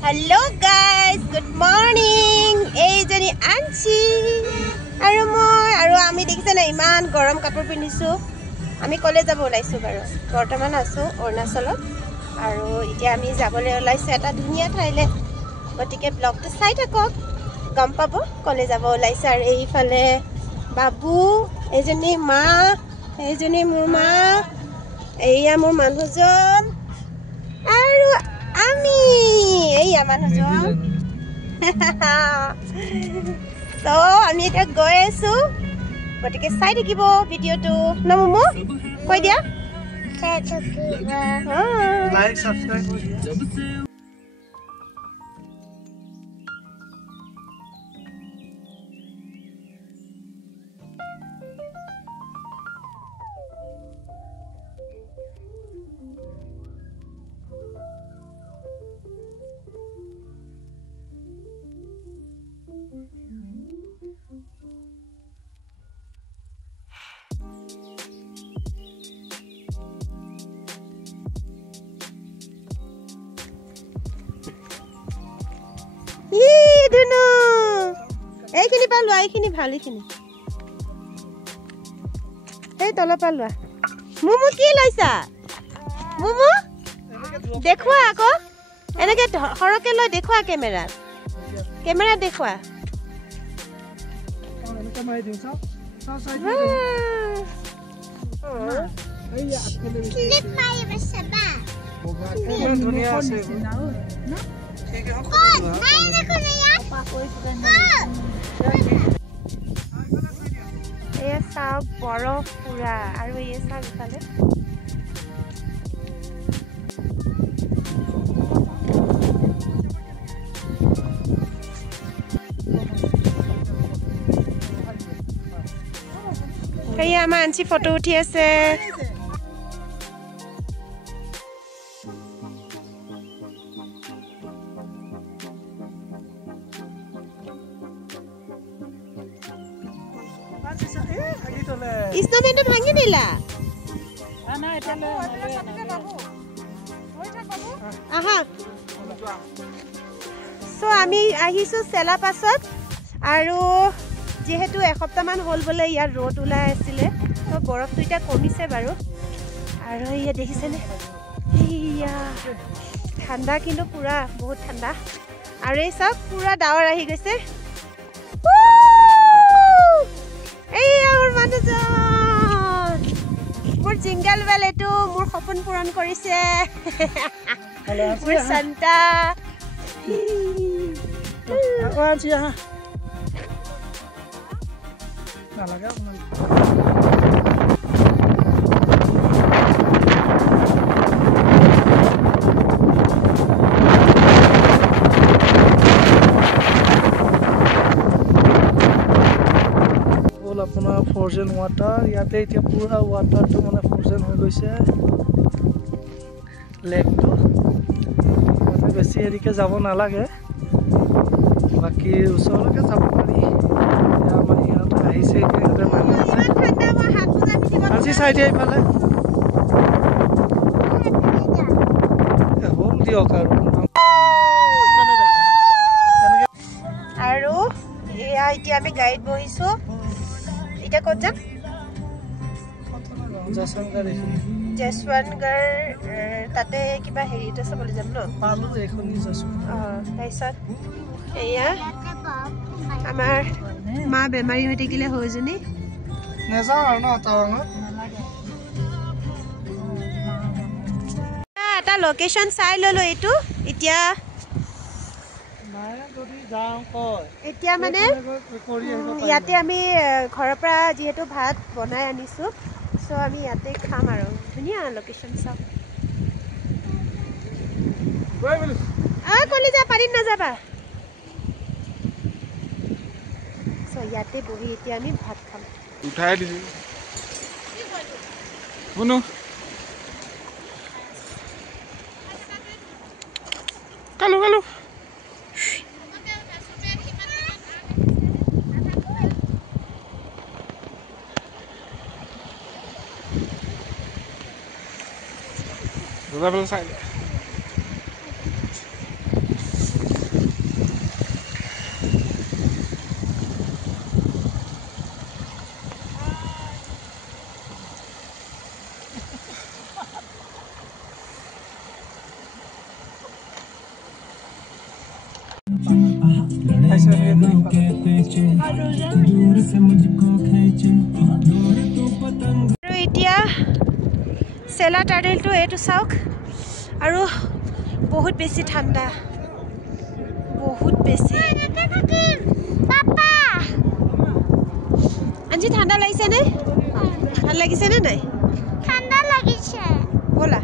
Hello guys, good morning. Eijani Anchi. Aru moi aru ami dekhise na iman gorom kapur pinisu. Ami college jabo olaisu baru. Bortoman asu Arunachalot. Aru itia ami jabole olaisu eta dhuniya thaile. Gotike blog to sai thakok. Gam pabo college jabo olaisu aru ei phale babu, eijani ma, eijani mur ma, eiya mur manhujon. Aru ami ei manhujon. So আমি এটা গৈ আছো গতিকে চাই থাকিব ভিডিওটো নমমো কৈ দিয়া চাই থাকিবা লাইক সাবস্ক্রাইব কৰি দিয়া Duno এইখিনি পালো এইখিনি ভাল এইখিনি এই তল পালো মুমু কি লৈছা মুমু দেখুৱা আকৌ এনেকে হৰকে লৈ দেখুৱা কেমেৰা দেখুৱা এনেকে মাৰি দিও ক্লিপ মাৰি বছবা বহুত ধুনীয়া আছে ঠিক আছে ये सब बरफ पूरा और ये सब इफाले कई आमांची फोटो उठी আছে Snowman ভাঙি দিলা না এটা বাবু ওইটা বাবু আহা সো আমি আহিছো সেলা পাছত আৰু যেহেতু এসপ্তাহ মান হল বলে ইয়াৰ ৰোড উলাই আছিল তো বৰফটো এটা কমিছে বাৰু আৰু ইয়া দেখিছেনে ইয়া ঠাণ্ডা কিন্তু পুৰা বহুত ঠাণ্ডা আৰু এই সব পুৰা ডাৱৰ আহি গৈছে এই আমাৰ মানুহজন মোৰ জিংগল বেলেটো মোৰ সপোন পূৰণ কৰিছে মোৰ সন্তা আৱাজি আহা নালাগে अपना फ्रोजन वाटर याते इतना पूरा वाटर तो माने फ्रोजन हो गई से लेक तो माने बेसी एरिके যাব নালাগে বাকি ওচৰলৈকে যাব পাৰি আমাৰ ইয়াত আহিছে ইয়াতে মানে ঠাণ্ডা মই হাত পুৰা দিব আজি সাইডে আইফালে হোম দিও আৰু এয়া এতিয়া আমি গাইড বহিছো এটা কত যাম জসৱন্তগড় তাতে কিবা হেৰিতে চাবলৈ যাম ন পালো এখনি তাৰপিছত এয়া আমাৰ মা বেমাৰী হৈ থাকিলে হৈজনী নেযাওঁ আৰু ন টাৱাঙত এটা লোকেশ্যন চাই ললো এইটো এতিয়া এতিয়া মানে ইয়াতে আমি ঘৰৰ পৰা যেহেতু ভাত বনাই আনিছো সো আমি ইয়াতে খাম আৰু ধুনীয়া লোকেশ্যন চাও কলি যা পাৰিম না যাবা সো ইয়াতে বহি এতিয়া আমি ভাত খাম উঠাই দিছি শুনো কালো Level side. পাইছো আৰু এতিয়া চেলা টাৰ্টেলটো এইটো চাওক আৰু বহুত বেছি ঠাণ্ডা বহুত বেছি আজি ঠাণ্ডা লাগিছে নে ভাল লাগিছে নে নাই ঠাণ্ডা লাগিছে ব'লা